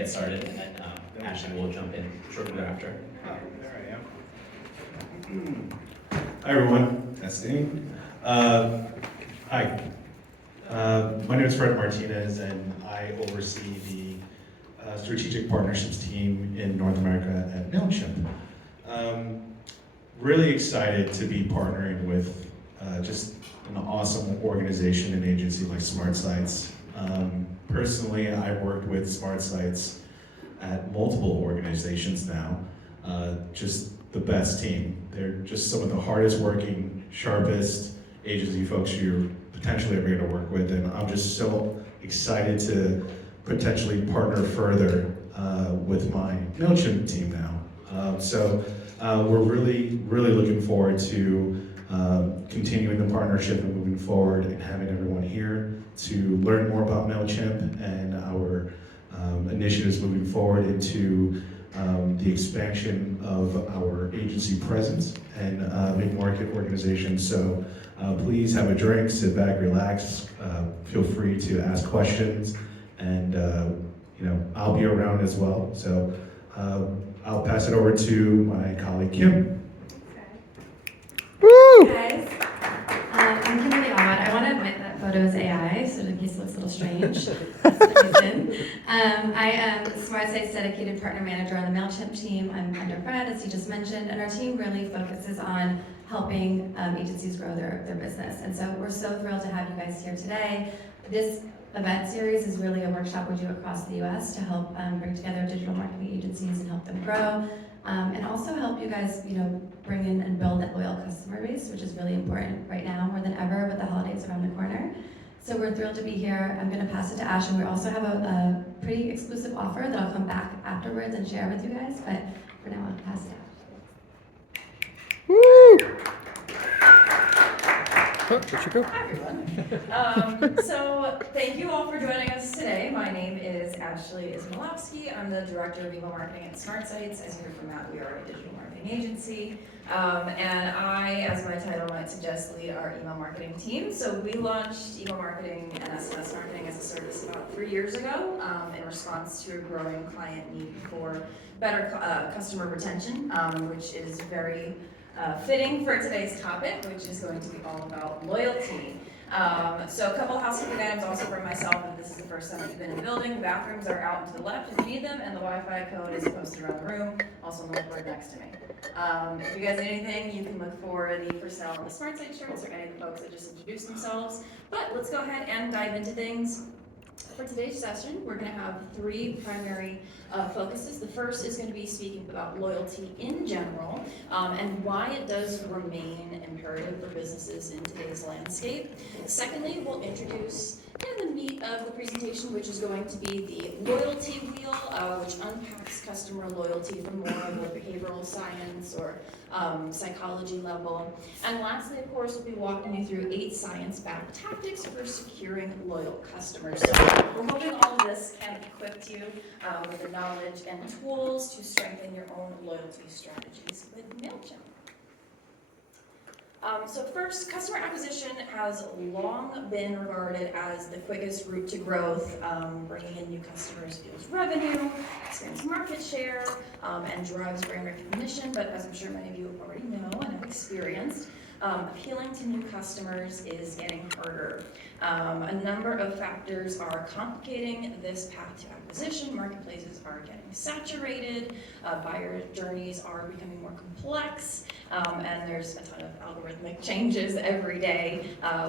get started, and Ashley will jump in shortly thereafter. Oh, there I am. Hi everyone, testing. Hi, my name is Fred Martinez, and I oversee the strategic partnerships team in North America at Mailchimp. Really excited to be partnering with just an awesome organization and agency like SmartSites. Personally, I've worked with SmartSites at multiple organizations now. Just the best team. They're just some of the hardest working, sharpest agency folks you're potentially ever going to work with, and I'm just so excited to potentially partner further with my Mailchimp team now. We're really looking forward to continuing the partnership and moving forward and having everyone here to learn more about Mailchimp and our initiatives moving forward into the expansion of our agency presence and mid-market organization. So please have a drink, sit back, relax. Feel free to ask questions, and I'll be around as well. So I'll pass it over to my colleague Kim. Woo! Guys, I'm Kimberly Odd. I want to admit that photo is AI, so in case it looks a little strange, that's the reason. I am SmartSites dedicated partner manager on the Mailchimp team. I'm under Fred, as he just mentioned, and our team really focuses on helping agencies grow their business. And so we're so thrilled to have you guys here today. This event series is really a workshop we do across the US to help bring together digital marketing agencies and help them grow. And also help you guys, bring in and build that loyal customer base, which is really important right now more than ever with the holidays around the corner. So we're thrilled to be here. I'm going to pass it to Ash, and we also have a pretty exclusive offer that I'll come back afterwards and share with you guys. But for now, I'll pass it out. Woo! Hi everyone. So thank you all for joining us today. My name is Ashley Ismailowski. I'm the Director of Email Marketing at SmartSites. As you heard from Matt, we are a digital marketing agency. And I, as my title might suggest, lead our email marketing team. So we launched email marketing and SMS marketing as a service about 3 years ago in response to a growing client need for better customer retention, which is very fitting for today's topic, which is going to be all about loyalty. So a couple of housekeeping items also for myself, if this is the first time you've been in the building. Bathrooms are out to the left if you need them, and the Wi-Fi code is posted around the room, also on the whiteboard next to me. If you guys need anything, you can look for the for sale on the SmartSites shirts or any of the folks that just introduced themselves. But let's go ahead and dive into things. For today's session, we're going to have 3 primary focuses. The first is going to be speaking about loyalty in general and why it does remain imperative for businesses in today's landscape. Secondly, we'll introduce the meat of the presentation, which is going to be the loyalty wheel, which unpacks customer loyalty from more of a behavioral science or psychology level. And lastly, of course, we'll be walking you through 8 science-backed tactics for securing loyal customers. So we're hoping all of this can equip you with the knowledge and tools to strengthen your own loyalty strategies with Mailchimp. So first, customer acquisition has long been regarded as the quickest route to growth. Bringing in new customers fuels revenue, expands market share, and drives brand recognition. But as I'm sure many of you already know and have experienced, appealing to new customers is getting harder. A number of factors are complicating this path to acquisition. Marketplaces are getting saturated, buyer journeys are becoming more complex, and there's a ton of algorithmic changes every day,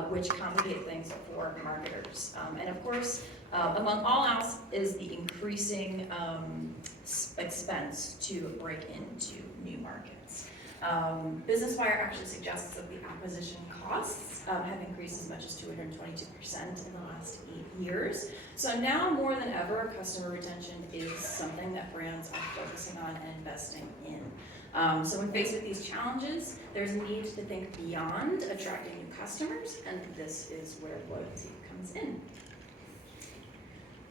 which complicate things for marketers. And of course, among all else is the increasing expense to break into new markets. Business Wire actually suggests that the acquisition costs have increased as much as 222% in the last 8 years. So now more than ever, customer retention is something that brands are focusing on and investing in. So when faced with these challenges, there's a need to think beyond attracting new customers, and this is where loyalty comes in.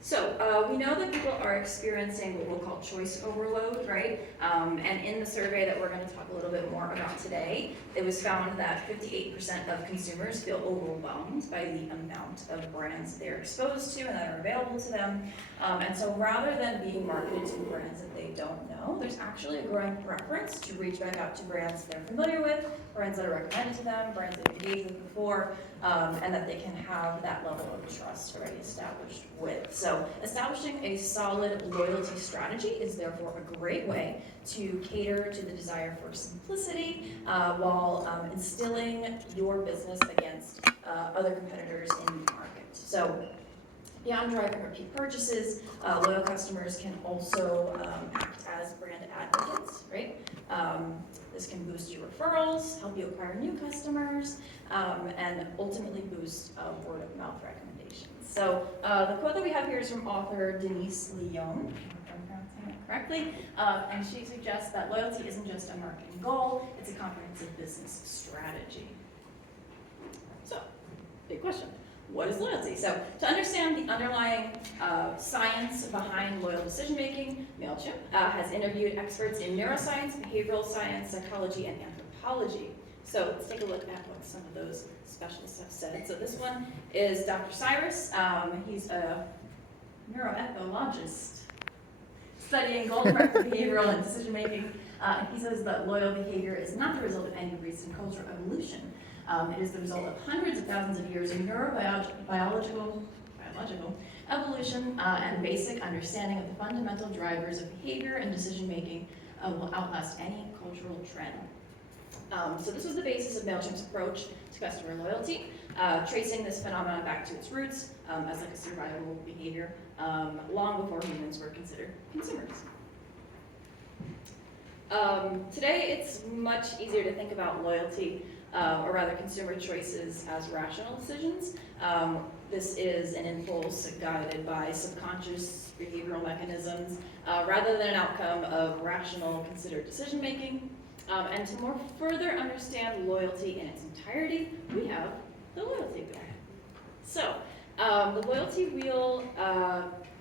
So we know that people are experiencing what we'll call choice overload, right? And in the survey that we're going to talk a little bit more about today, it was found that 58% of consumers feel overwhelmed by the amount of brands they're exposed to and that are available to them. And so rather than being marketed to brands that they don't know, there's actually a growing preference to reach back out to brands they're familiar with, brands that are recommended to them, brands they've engaged with before, and that they can have that level of trust already established with. So establishing a solid loyalty strategy is therefore a great way to cater to the desire for simplicity while instilling your business against other competitors in the market. So beyond driving repeat purchases, loyal customers can also act as brand advocates, right? This can boost your referrals, help you acquire new customers, and ultimately boost word of mouth recommendations. So the quote that we have here is from author Denise Leon, if I'm pronouncing it correctly, and she suggests that loyalty isn't just a marketing goal, it's a comprehensive business strategy. So, big question. What is loyalty? So to understand the underlying science behind loyal decision making, Mailchimp has interviewed experts in neuroscience, behavioral science, psychology, and anthropology. So let's take a look at what some of those specialists have said. So this one is Dr. Cyrus. He's a neuroethologist studying golden record behavioral and decision making. He says that loyal behavior is not the result of any recent cultural evolution. It is the result of hundreds of thousands of years of neurobiological evolution and basic understanding of the fundamental drivers of behavior and decision making will outlast any cultural trend. So this was the basis of Mailchimp's approach to customer loyalty, tracing this phenomenon back to its roots as like a survival behavior long before humans were considered consumers. Today, it's much easier to think about loyalty, or rather consumer choices, as rational decisions. This is an impulse guided by subconscious behavioral mechanisms, rather than an outcome of rational, considered decision-making. And to more further understand loyalty in its entirety, we have the loyalty wheel. So, the loyalty wheel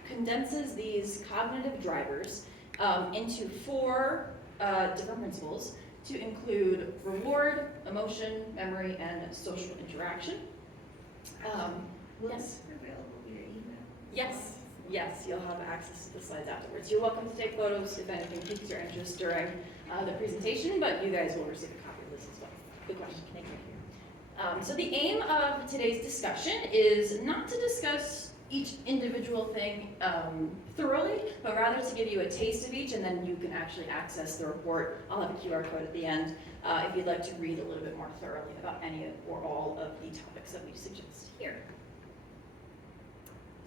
condenses these cognitive drivers into 4 different principles to include reward, emotion, memory, and social interaction. Yes? Available via email? Yes, you'll have access to the slides afterwards. You're welcome to take photos if anything piques your interest during the presentation, but you guys will receive a copy of this as well. Good question, thank you. So the aim of today's discussion is not to discuss each individual thing thoroughly, but rather to give you a taste of each, and then you can actually access the report. I'll have a QR code at the end if you'd like to read a little bit more thoroughly about any or all of the topics that we suggest here.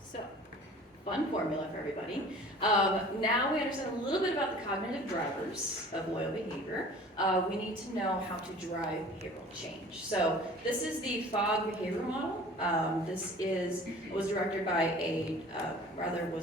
So, fun formula for everybody. Now we understand a little bit about the cognitive drivers of loyal behavior. We need to know how to drive behavioral change. So this is the FOG behavior model. This was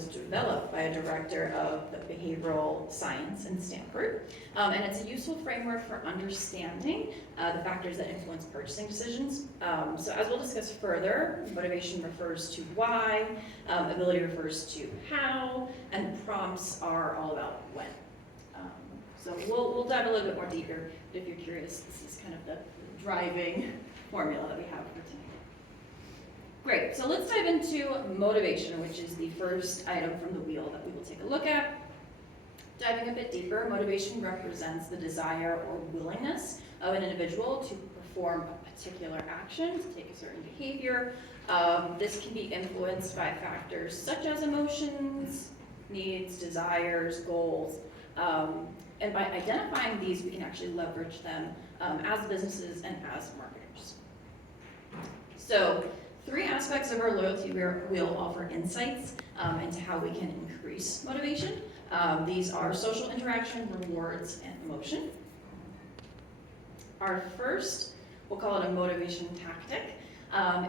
developed by a director of the behavioral science in Stanford. And it's a useful framework for understanding the factors that influence purchasing decisions. So as we'll discuss further, motivation refers to why, ability refers to how, and prompts are all about when. So we'll dive a little bit more deeper, but if you're curious, this is kind of the driving formula that we have for tonight. Great, so let's dive into motivation, which is the first item from the wheel that we will take a look at. Diving a bit deeper, motivation represents the desire or willingness of an individual to perform a particular action, to take a certain behavior. This can be influenced by factors such as emotions, needs, desires, goals. And by identifying these, we can actually leverage them as businesses and as marketers. So 3 aspects of our loyalty wheel offer insights into how we can increase motivation. These are social interaction, rewards, and emotion. Our first, we'll call it a motivation tactic,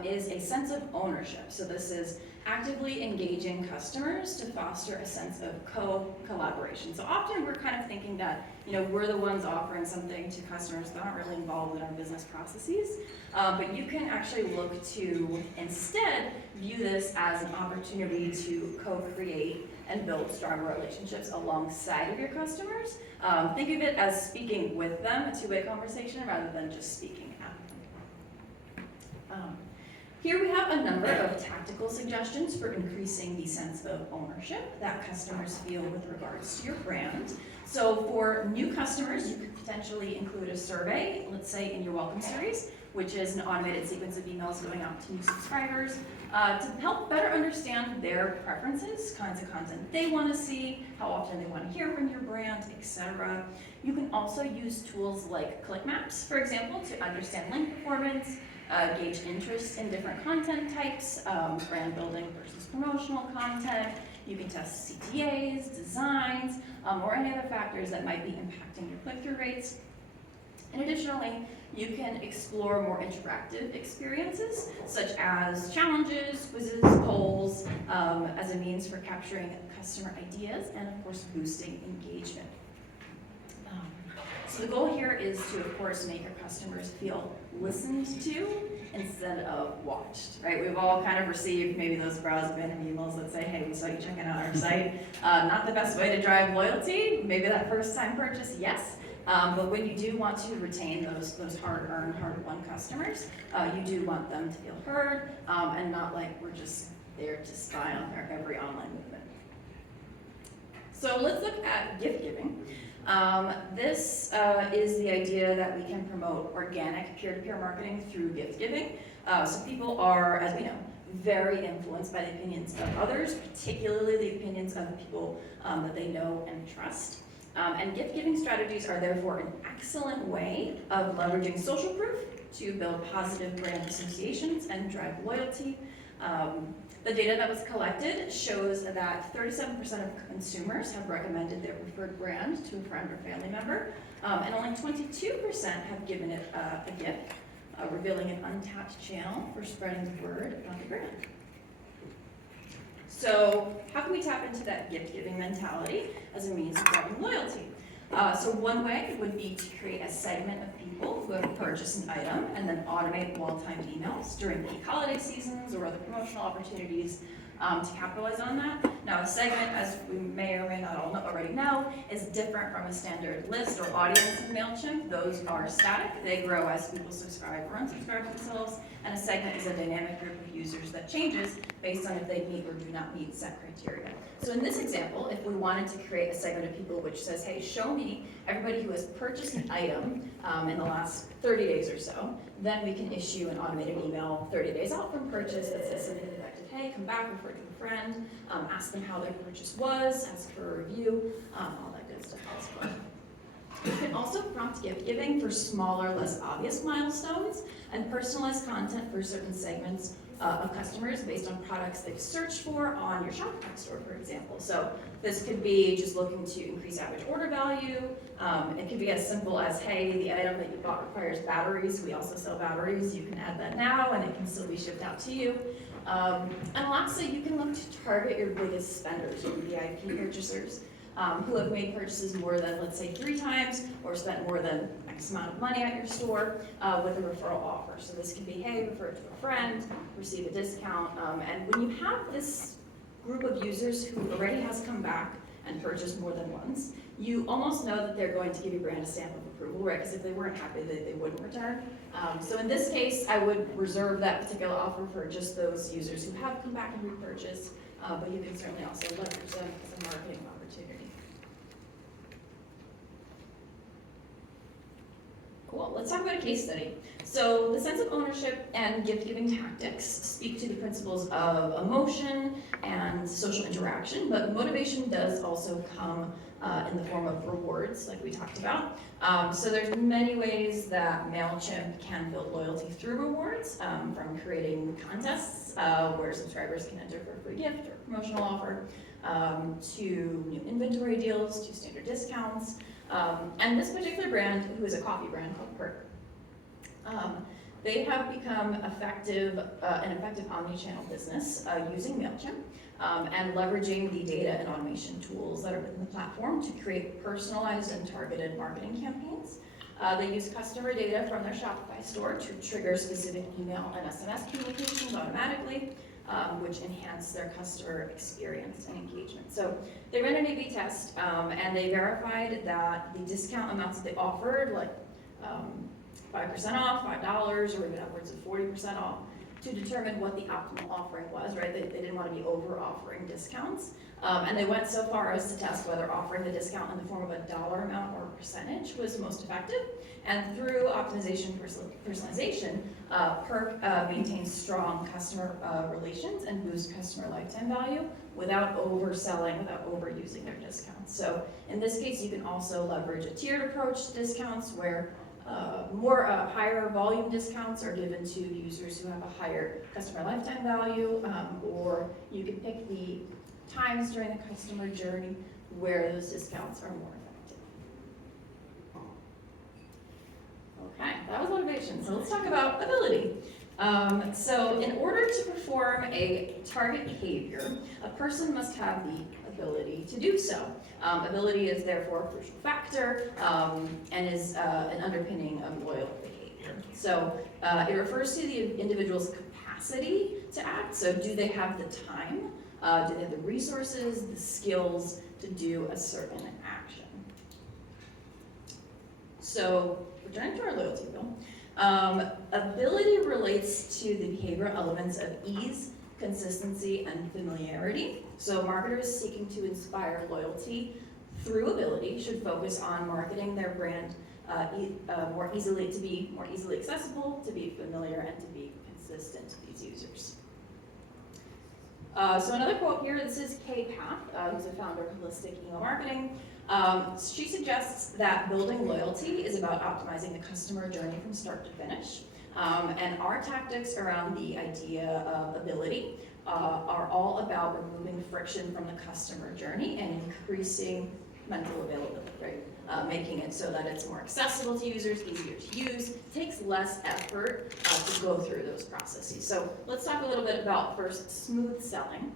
is a sense of ownership. So this is actively engaging customers to foster a sense of collaboration. So often we're kind of thinking that, we're the ones offering something to customers that aren't really involved in our business processes, but you can actually look to instead view this as an opportunity to co-create and build stronger relationships alongside of your customers. Think of it as speaking with them, a two-way conversation, rather than just speaking at them. Here we have a number of tactical suggestions for increasing the sense of ownership that customers feel with regards to your brand. So for new customers, you could potentially include a survey, let's say in your welcome series, which is an automated sequence of emails going out to new subscribers to help better understand their preferences, kinds of content they want to see, how often they want to hear from your brand, etc. You can also use tools like click maps, for example, to understand link performance, gauge interest in different content types, brand building versus promotional content. You can test CTAs, designs, or any other factors that might be impacting your click-through rates. And additionally, you can explore more interactive experiences, such as challenges, quizzes, polls, as a means for capturing customer ideas and, of course, boosting engagement. So the goal here is to, of course, make your customers feel listened to instead of watched, right? We've all kind of received maybe those browse abandoned emails that say, hey, we saw you checking out our site. Not the best way to drive loyalty. Maybe that first time purchase, yes. But when you do want to retain those hard-earned, hard-won customers, you do want them to feel heard and not like we're just there to spy on their every online movement. So let's look at gift giving. This is the idea that we can promote organic peer-to-peer marketing through gift giving. So people are, as we know, very influenced by the opinions of others, particularly the opinions of the people that they know and trust. And gift-giving strategies are therefore an excellent way of leveraging social proof to build positive brand associations and drive loyalty. The data that was collected shows that 37% of consumers have recommended their preferred brand to a friend or family member, and only 22% have given it a gift, revealing an untapped channel for spreading the word about the brand. So how can we tap into that gift-giving mentality as a means of driving loyalty? So one way would be to create a segment of people who have purchased an item and then automate well-timed emails during peak holiday seasons or other promotional opportunities to capitalize on that. Now a segment, as we may or may not all already know, is different from a standard list or audience in Mailchimp. Those are static. They grow as people subscribe or unsubscribe themselves. And a segment is a dynamic group of users that changes based on if they meet or do not meet set criteria. So in this example, if we wanted to create a segment of people which says, hey, show me everybody who has purchased an item in the last 30 days or so, then we can issue an automated email 30 days out from purchase that says something effective, hey, come back, refer to a friend, ask them how their purchase was, ask for a review, all that good stuff as well. You can also prompt gift giving for smaller, less obvious milestones and personalized content for certain segments of customers based on products they've searched for on your Shopify store, for example. So this could be just looking to increase average order value. It could be as simple as, hey, the item that you bought requires batteries. We also sell batteries. You can add that now and it can still be shipped out to you. And lastly, you can look to target your biggest spenders, your VIP purchasers, who have made purchases more than, let's say, 3 times or spent more than X amount of money at your store with a referral offer. So this could be, hey, refer it to a friend, receive a discount. And when you have this group of users who already has come back and purchased more than once, you almost know that they're going to give your brand a stamp of approval, right? Because if they weren't happy, they wouldn't return. So in this case, I would reserve that particular offer for just those users who have come back and repurchased, but you can certainly also leverage them as a marketing opportunity. Cool, let's talk about a case study. So the sense of ownership and gift-giving tactics speak to the principles of emotion and social interaction, but motivation does also come in the form of rewards, like we talked about. So there's many ways that Mailchimp can build loyalty through rewards, from creating contests where subscribers can enter for a free gift or promotional offer, to new inventory deals, to standard discounts. And this particular brand, who is a coffee brand called Perk, they have become an effective omni-channel business using Mailchimp and leveraging the data and automation tools that are within the platform to create personalized and targeted marketing campaigns. They use customer data from their Shopify store to trigger specific email and SMS communications automatically, which enhance their customer experience and engagement. So they ran an A/B test, and they verified that the discount amounts that they offered, like 5% off, $5, or even upwards of 40% off, to determine what the optimal offering was, right? They didn't want to be over-offering discounts. And they went so far as to test whether offering the discount in the form of a dollar amount or percentage was most effective. And through optimization personalization, Perk maintains strong customer relations and boosts customer lifetime value without overselling, without overusing their discounts. So in this case, you can also leverage a tiered approach to discounts where higher volume discounts are given to users who have a higher customer lifetime value, or you can pick the times during the customer journey where those discounts are more effective. Okay, that was motivation. So let's talk about ability. So in order to perform a target behavior, a person must have the ability to do so. Ability is therefore a crucial factor and is an underpinning of loyal behavior. So it refers to the individual's capacity to act. So do they have the time? Do they have the resources, the skills to do a certain action? So returning to our loyalty wheel, ability relates to the behavioral elements of ease, consistency, and familiarity. So marketers seeking to inspire loyalty through ability should focus on marketing their brand more easily, to be more easily accessible, to be familiar, and to be consistent to these users. So another quote here, this is Kay Path, who's a founder of Holistic Email Marketing. She suggests that building loyalty is about optimizing the customer journey from start to finish. And our tactics around the idea of ability are all about removing friction from the customer journey and increasing mental availability, right? Making it so that it's more accessible to users, easier to use, takes less effort to go through those processes. So let's talk a little bit about first smooth selling.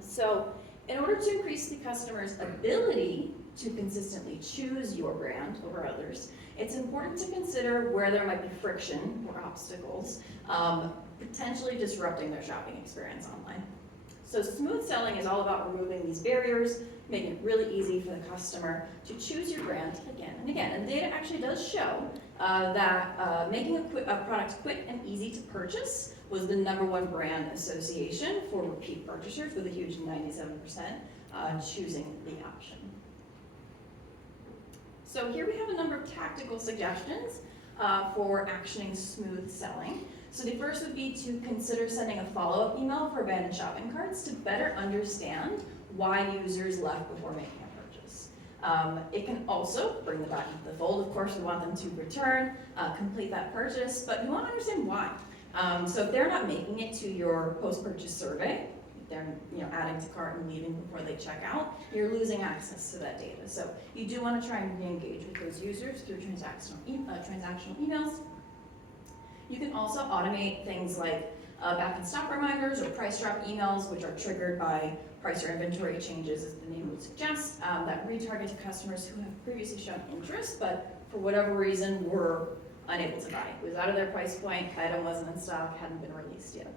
So in order to increase the customer's ability to consistently choose your brand over others, it's important to consider where there might be friction or obstacles, potentially disrupting their shopping experience online. So smooth selling is all about removing these barriers, making it really easy for the customer to choose your brand again and again. And the data actually does show that making a product quick and easy to purchase was the #1 brand association for repeat purchasers, with a huge 97% choosing the option. So here we have a number of tactical suggestions for actioning smooth selling. So the first would be to consider sending a follow-up email for abandoned shopping carts to better understand why users left before making a purchase. It can also bring them back into the fold. Of course, we want them to return, complete that purchase, but we want to understand why. So if they're not making it to your post-purchase survey, if they're adding to cart and leaving before they check out, you're losing access to that data. So you do want to try and re-engage with those users through transactional emails. You can also automate things like back in stock reminders or price drop emails, which are triggered by price or inventory changes, as the name would suggest, that retarget to customers who have previously shown interest, but for whatever reason were unable to buy. It was out of their price point, item wasn't in stock, hadn't been released yet.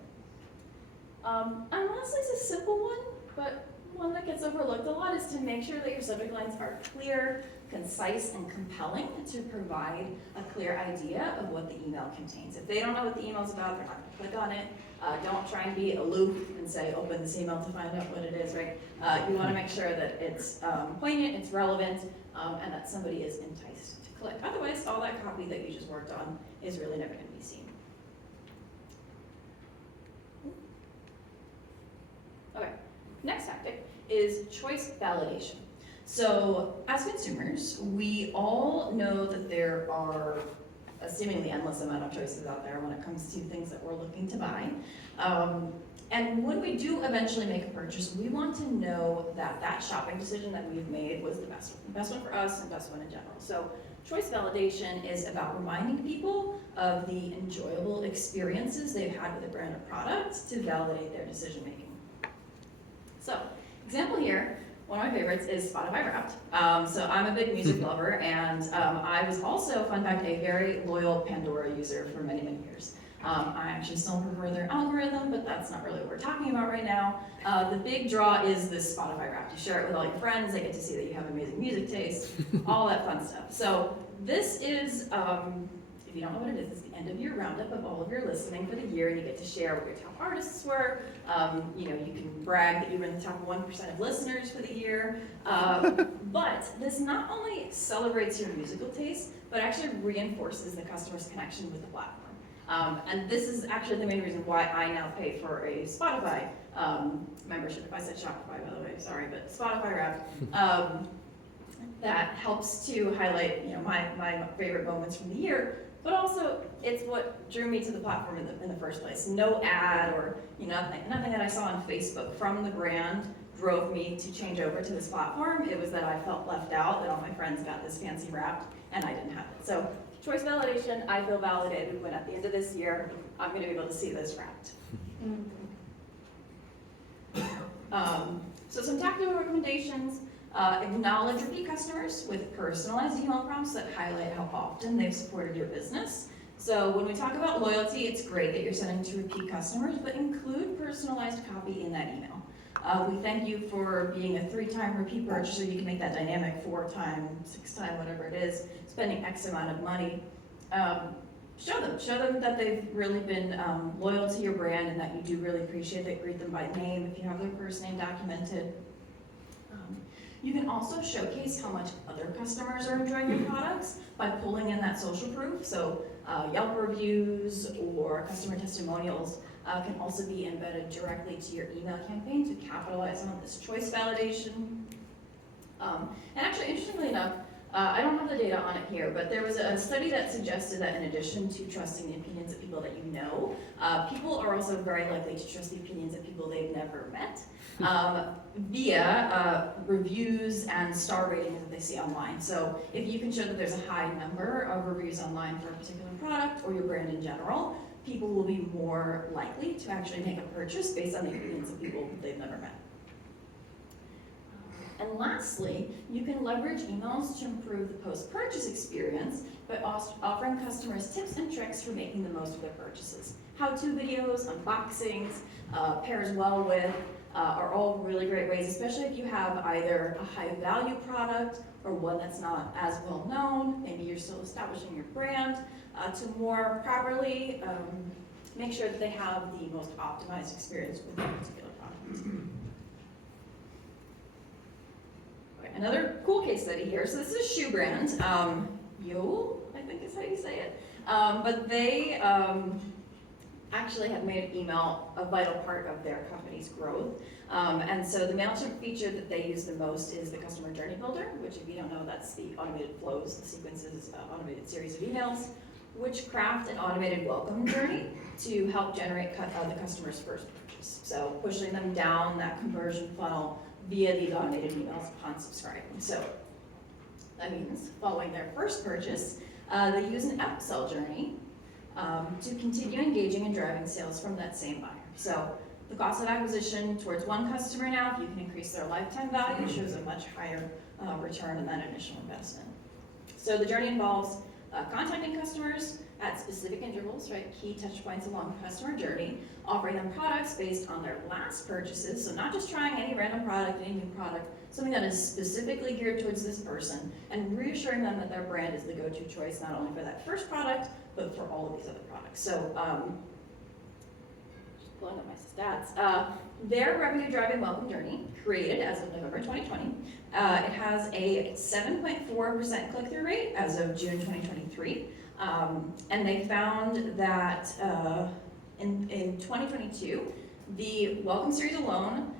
And lastly, it's a simple one, but one that gets overlooked a lot, is to make sure that your subject lines are clear, concise, and compelling to provide a clear idea of what the email contains. If they don't know what the email's about, they're not going to click on it. Don't try and be aloof and say, open this email to find out what it is, right? You want to make sure that it's poignant, it's relevant, and that somebody is enticed to click. Otherwise, all that copy that you just worked on is really never going to be seen. Okay, next tactic is choice validation. So as consumers, we all know that there are a seemingly endless amount of choices out there when it comes to things that we're looking to buy. And when we do eventually make a purchase, we want to know that that shopping decision that we've made was the best one for us and best one in general. So choice validation is about reminding people of the enjoyable experiences they've had with a brand or product to validate their decision making. So, example here, one of my favorites is Spotify Wrapped. So I'm a big music lover, and I was also, fun fact, a very loyal Pandora user for many, many years. I actually still prefer their algorithm, but that's not really what we're talking about right now. The big draw is this Spotify Wrapped. You share it with all your friends, they get to see that you have amazing music taste, all that fun stuff. So this is, if you don't know what it is, it's the end of year roundup of all of your listening for the year, and you get to share what your top artists were. You know, you can brag that you were in the top 1% of listeners for the year. But this not only celebrates your musical taste, but actually reinforces the customer's connection with the platform. And this is actually the main reason why I now pay for a Spotify membership. If I said Shopify, by the way, sorry, but Spotify Wrapped. That helps to highlight, you know, my favorite moments from the year, but also it's what drew me to the platform in the first place. No ad or, you know, nothing that I saw on Facebook from the brand drove me to change over to this platform. It was that I felt left out, that all my friends got this fancy Wrapped and I didn't have it. So choice validation, I feel validated when at the end of this year, I'm going to be able to see this Wrapped. So some tactical recommendations. Acknowledge repeat customers with personalized email prompts that highlight how often they've supported your business. So when we talk about loyalty, it's great that you're sending to repeat customers, but include personalized copy in that email. We thank you for being a 3-time repeat purchaser. You can make that dynamic 4-time, 6-time, whatever it is, spending X amount of money. Show them that they've really been loyal to your brand and that you do really appreciate it. Greet them by name if you have their first name documented. You can also showcase how much other customers are enjoying your products by pulling in that social proof. So Yelp reviews or customer testimonials can also be embedded directly to your email campaign to capitalize on this choice validation. And actually, interestingly enough, I don't have the data on it here, but there was a study that suggested that in addition to trusting the opinions of people that you know, people are also very likely to trust the opinions of people they've never met via reviews and star ratings that they see online. So if you can show that there's a high number of reviews online for a particular product or your brand in general, people will be more likely to actually make a purchase based on the opinions of people they've never met. And lastly, you can leverage emails to improve the post-purchase experience by offering customers tips and tricks for making the most of their purchases. How-to videos, unboxings, pairs well with, are all really great ways, especially if you have either a high-value product or one that's not as well known. Maybe you're still establishing your brand, to more properly make sure that they have the most optimized experience with that particular product. Another cool case study here. So this is a shoe brand, Yo, I think is how you say it. But they actually have made email a vital part of their company's growth. And so the Mailchimp feature that they use the most is the customer journey builder, which if you don't know, that's the automated flows, the sequences, automated series of emails, which craft an automated welcome journey to help generate the customer's first purchase. So pushing them down that conversion funnel via these automated emails upon subscribing. So that means following their first purchase, they use an upsell journey to continue engaging and driving sales from that same buyer. So the cost of acquisition towards one customer now, if you can increase their lifetime value, shows a much higher return on that initial investment. So the journey involves contacting customers at specific intervals, right? Key touch points along the customer journey, offering them products based on their last purchases. So not just trying any random product, any new product, something that is specifically geared towards this person, and reassuring them that their brand is the go-to choice, not only for that first product, but for all of these other products. So, just pulling up my stats. Their revenue-driving welcome journey, created as of November 2020, it has a 7.4% click-through rate as of June 2023. And they found that in 2022, the welcome series alone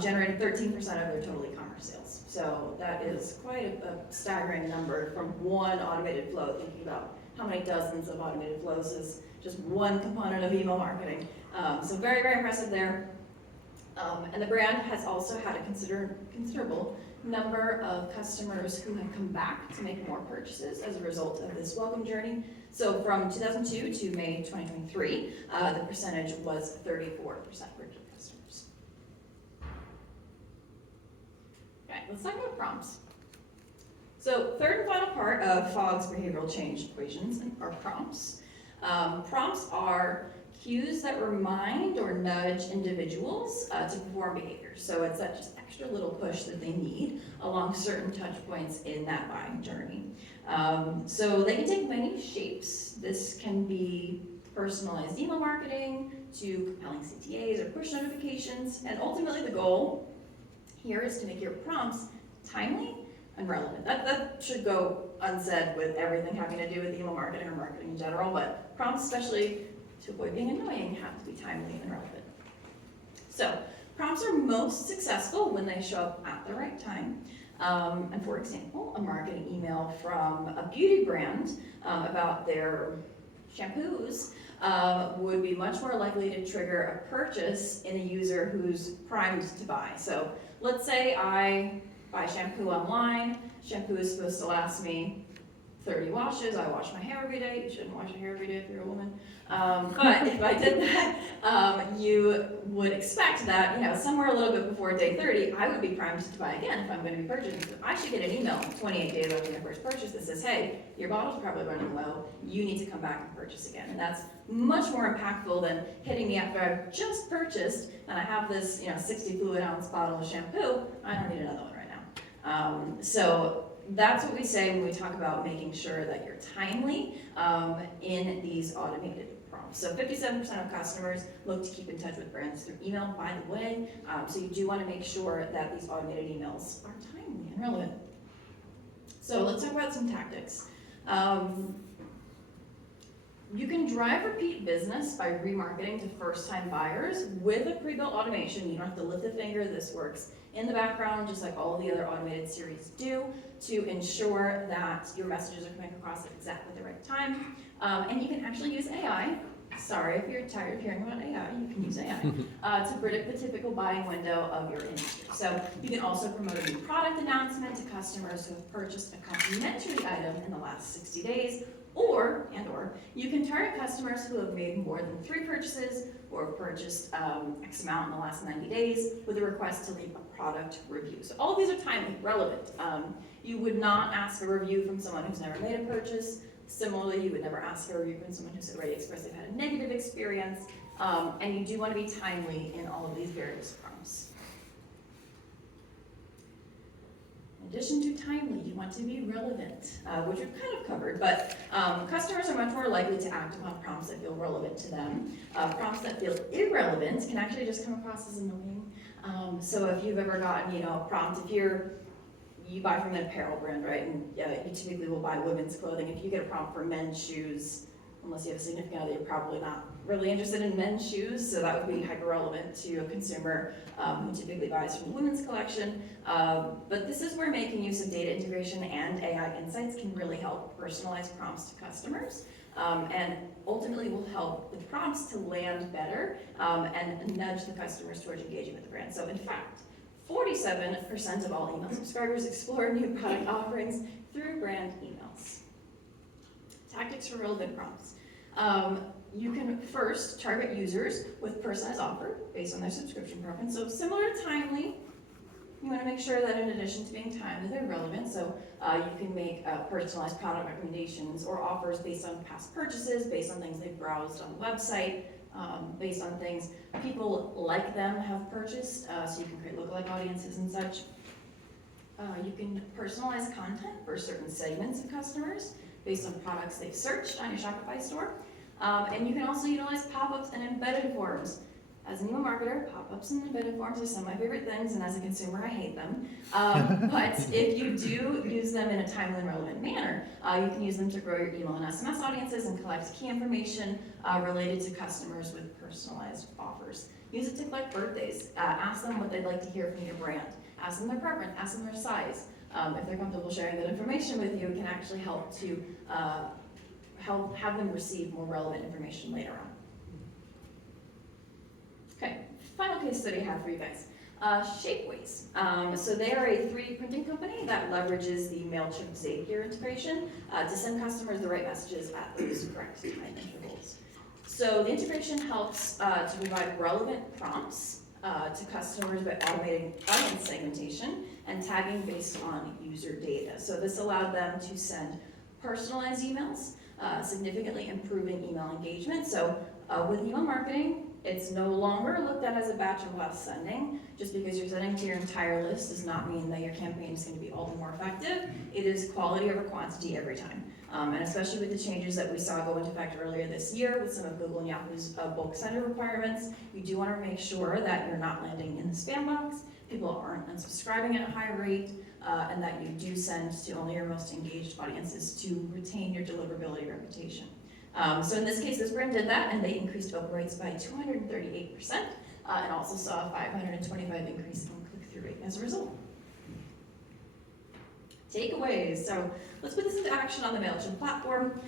generated 13% of their total e-commerce sales. So that is quite a staggering number from one automated flow. Thinking about how many dozens of automated flows just one component of email marketing. So very, very impressive there. And the brand has also had a considerable number of customers who have come back to make more purchases as a result of this welcome journey. So from 2002 to May 2023, the percentage was 34% repeat customers. Okay, let's talk about prompts. So third and final part of Fogg's behavioral change equations are prompts. Prompts are cues that remind or nudge individuals to perform behaviors. So it's that just extra little push that they need along certain touch points in that buying journey. So they can take many shapes. This can be personalized email marketing to compelling CTAs or push notifications. And ultimately the goal here is to make your prompts timely and relevant. That should go unsaid with everything having to do with email marketing or marketing in general, but prompts, especially to avoid being annoying, have to be timely and relevant. So prompts are most successful when they show up at the right time. And for example, a marketing email from a beauty brand about their shampoos would be much more likely to trigger a purchase in a user who's primed to buy. So let's say I buy shampoo online. Shampoo is supposed to last me 30 washes. I wash my hair every day. You shouldn't wash your hair every day if you're a woman. But if I did that, you would expect that, somewhere a little bit before day 30, I would be primed to buy again if I'm going to be purchasing. So I should get an email 28 days after my first purchase that says, hey, your bottle's probably running low. You need to come back and purchase again. And that's much more impactful than hitting me after I've just purchased and I have this, 60 fluid ounce bottle of shampoo. I don't need another one right now. So that's what we say when we talk about making sure that you're timely in these automated prompts. So 57% of customers look to keep in touch with brands through email, by the way. So you do want to make sure that these automated emails are timely and relevant. So let's talk about some tactics. You can drive repeat business by remarketing to first-time buyers with a pre-built automation. You don't have to lift a finger. This works in the background, just like all of the other automated series do, to ensure that your messages are coming across at exactly the right time. And you can actually use AI. Sorry if you're tired of hearing about AI, you can use AI to predict the typical buying window of your industry. So you can also promote a new product announcement to customers who have purchased a complimentary item in the last 60 days, or you can target customers who have made more than 3 purchases or purchased X amount in the last 90 days with a request to leave a product review. So all of these are timely, relevant. You would not ask a review from someone who's never made a purchase. Similarly, you would never ask a review from someone who's already expressed they've had a negative experience. And you do want to be timely in all of these various prompts. In addition to timely, you want to be relevant, which we've kind of covered, but customers are much more likely to act upon prompts that feel relevant to them. Prompts that feel irrelevant can actually just come across as annoying. So if you've ever gotten, a prompt, if you buy from an apparel brand, right, and you typically will buy women's clothing, if you get a prompt for men's shoes, unless you have a significant other, you're probably not really interested in men's shoes, so that would be hyper-relevant to a consumer who typically buys from the women's collection. But this is where making use of data integration and AI insights can really help personalize prompts to customers, and ultimately will help the prompts to land better and nudge the customers towards engaging with the brand. So in fact, 47% of all email subscribers explore new product offerings through brand emails. Tactics for relevant prompts. You can first target users with personalized offer based on their subscription preference. So similar to timely, you want to make sure that in addition to being timely, they're relevant. So you can make personalized product recommendations or offers based on past purchases, based on things they've browsed on the website, based on things people like them have purchased, so you can create lookalike audiences and such. You can personalize content for certain segments of customers based on products they've searched on your Shopify store. And you can also utilize pop-ups and embedded forms. As an email marketer, pop-ups and embedded forms are some of my favorite things, and as a consumer, I hate them. But if you do use them in a timely and relevant manner, you can use them to grow your email and SMS audiences and collect key information related to customers with personalized offers. Use it to collect birthdays. Ask them what they'd like to hear from your brand. Ask them their preference. Ask them their size. If they're comfortable sharing that information with you, it can actually help to help have them receive more relevant information later on. Okay, final case study I have for you guys. Shapeways. So they are a 3D printing company that leverages the Mailchimp Zapier integration to send customers the right messages at those correct time intervals. So the integration helps to provide relevant prompts to customers by automating audience segmentation and tagging based on user data. So this allowed them to send personalized emails, significantly improving email engagement. So with email marketing, it's no longer looked at as a batch of less sending. Just because you're sending to your entire list does not mean that your campaign is going to be all the more effective. It is quality over quantity every time. And especially with the changes that we saw go into effect earlier this year with some of Google and Yahoo's bulk sender requirements, you do want to make sure that you're not landing in the spam box, people aren't unsubscribing at a high rate, and that you do send to only your most engaged audiences to retain your deliverability reputation. So in this case, this brand did that, and they increased open rates by 238%, and also saw a 525 increase in click-through rate as a result. Takeaways. So let's put this into action on the Mailchimp platform.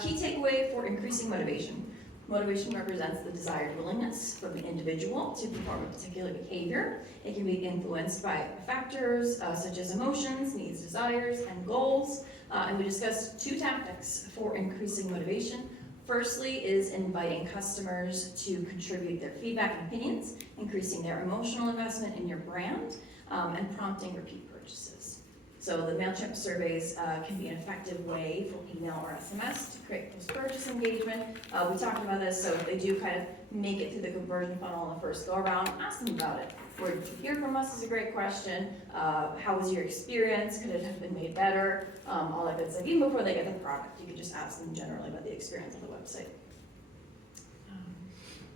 Key takeaway for increasing motivation. Motivation represents the desired willingness from the individual to perform a particular behavior. It can be influenced by factors such as emotions, needs, desires, and goals. And we discussed 2 tactics for increasing motivation. Firstly is inviting customers to contribute their feedback and opinions, increasing their emotional investment in your brand, and prompting repeat purchases. So the Mailchimp surveys can be an effective way for email or SMS to create post-purchase engagement. We talked about this, so if they do kind of make it through the conversion funnel in the first go-around, ask them about it. Where did you hear from us is a great question. How was your experience? Could it have been made better? All that good stuff. Even before they get the product, you can just ask them generally about the experience on the website.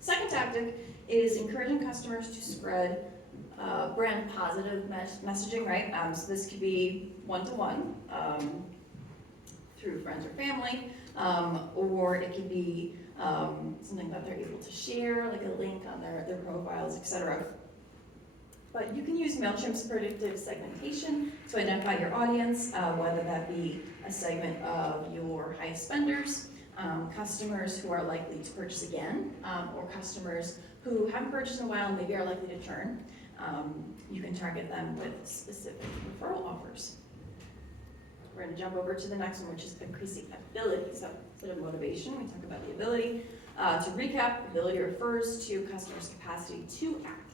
Second tactic is encouraging customers to spread brand positive messaging, right? So this could be one-to-one through friends or family, or it could be something that they're able to share, like a link on their profiles, etc. But you can use Mailchimp's predictive segmentation to identify your audience, whether that be a segment of your highest spenders, customers who are likely to purchase again, or customers who haven't purchased in a while and maybe are likely to churn. You can target them with specific referral offers. We're going to jump over to the next one, which is increasing ability. So instead of motivation, we talk about the ability. To recap, ability refers to customers' capacity to act.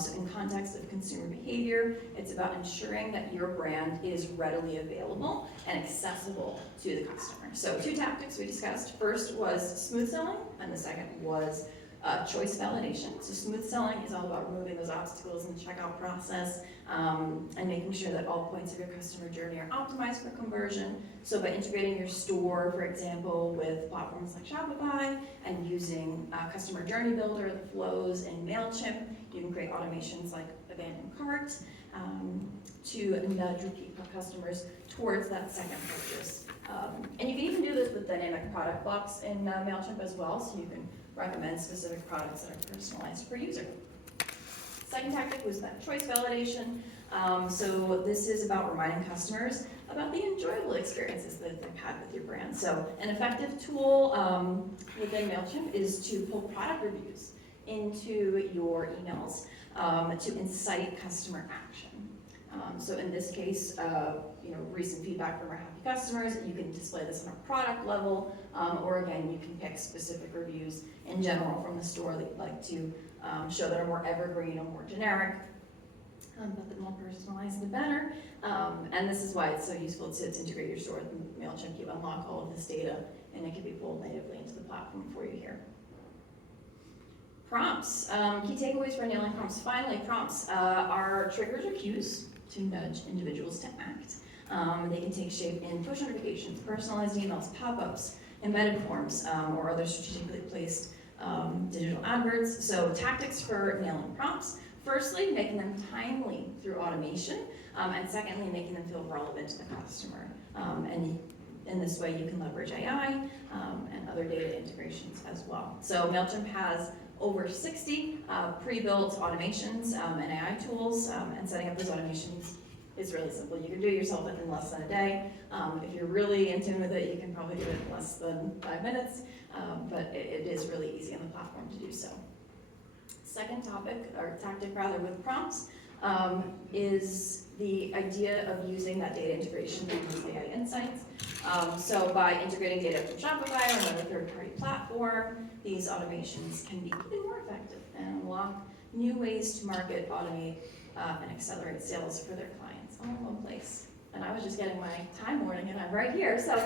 So in context of consumer behavior, it's about ensuring that your brand is readily available and accessible to the customer. So 2 tactics we discussed. First was smooth selling, and the second was choice validation. So smooth selling is all about removing those obstacles in the checkout process and making sure that all points of your customer journey are optimized for conversion. So by integrating your store, for example, with platforms like Shopify and using customer journey builder, the flows in Mailchimp, you can create automations like abandoned cart to nudge repeat customers towards that second purchase. And you can even do this with dynamic product blocks in Mailchimp as well, so you can recommend specific products that are personalized per user. Second tactic was that choice validation. So this is about reminding customers about the enjoyable experiences that they've had with your brand. So an effective tool within Mailchimp is to pull product reviews into your emails to incite customer action. So in this case, recent feedback from our happy customers, you can display this on a product level, or again, you can pick specific reviews in general from the store that you'd like to show that are more evergreen or more generic. But the more personalized, the better. And this is why it's so useful to integrate your store with Mailchimp. You unlock all of this data, and it can be pulled natively into the platform for you here. Prompts. Key takeaways for nailing prompts. Finally, prompts are triggers or cues to nudge individuals to act. They can take shape in push notifications, personalized emails, pop-ups, embedded forms, or other strategically placed digital adverts. So tactics for nailing prompts. Firstly, making them timely through automation, and secondly, making them feel relevant to the customer. And in this way, you can leverage AI and other data integrations as well. So Mailchimp has over 60 pre-built automations and AI tools, and setting up those automations is really simple. You can do it yourself in less than a day. If you're really in tune with it, you can probably do it in less than 5 minutes, but it is really easy on the platform to do so. Second topic, or tactic rather, with prompts, is the idea of using that data integration with AI insights. So by integrating data from Shopify or another third-party platform, these automations can be even more effective and unlock new ways to market, automate, and accelerate sales for their clients all in one place. And I was just getting my time warning and I'm right here. So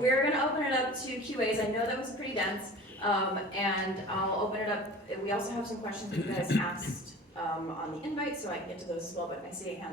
we're gonna open it up to QAs. I know that was pretty dense. And I'll open it up. We also have some questions that you guys asked on the invite, so I can get to those as well, but I see a hand, so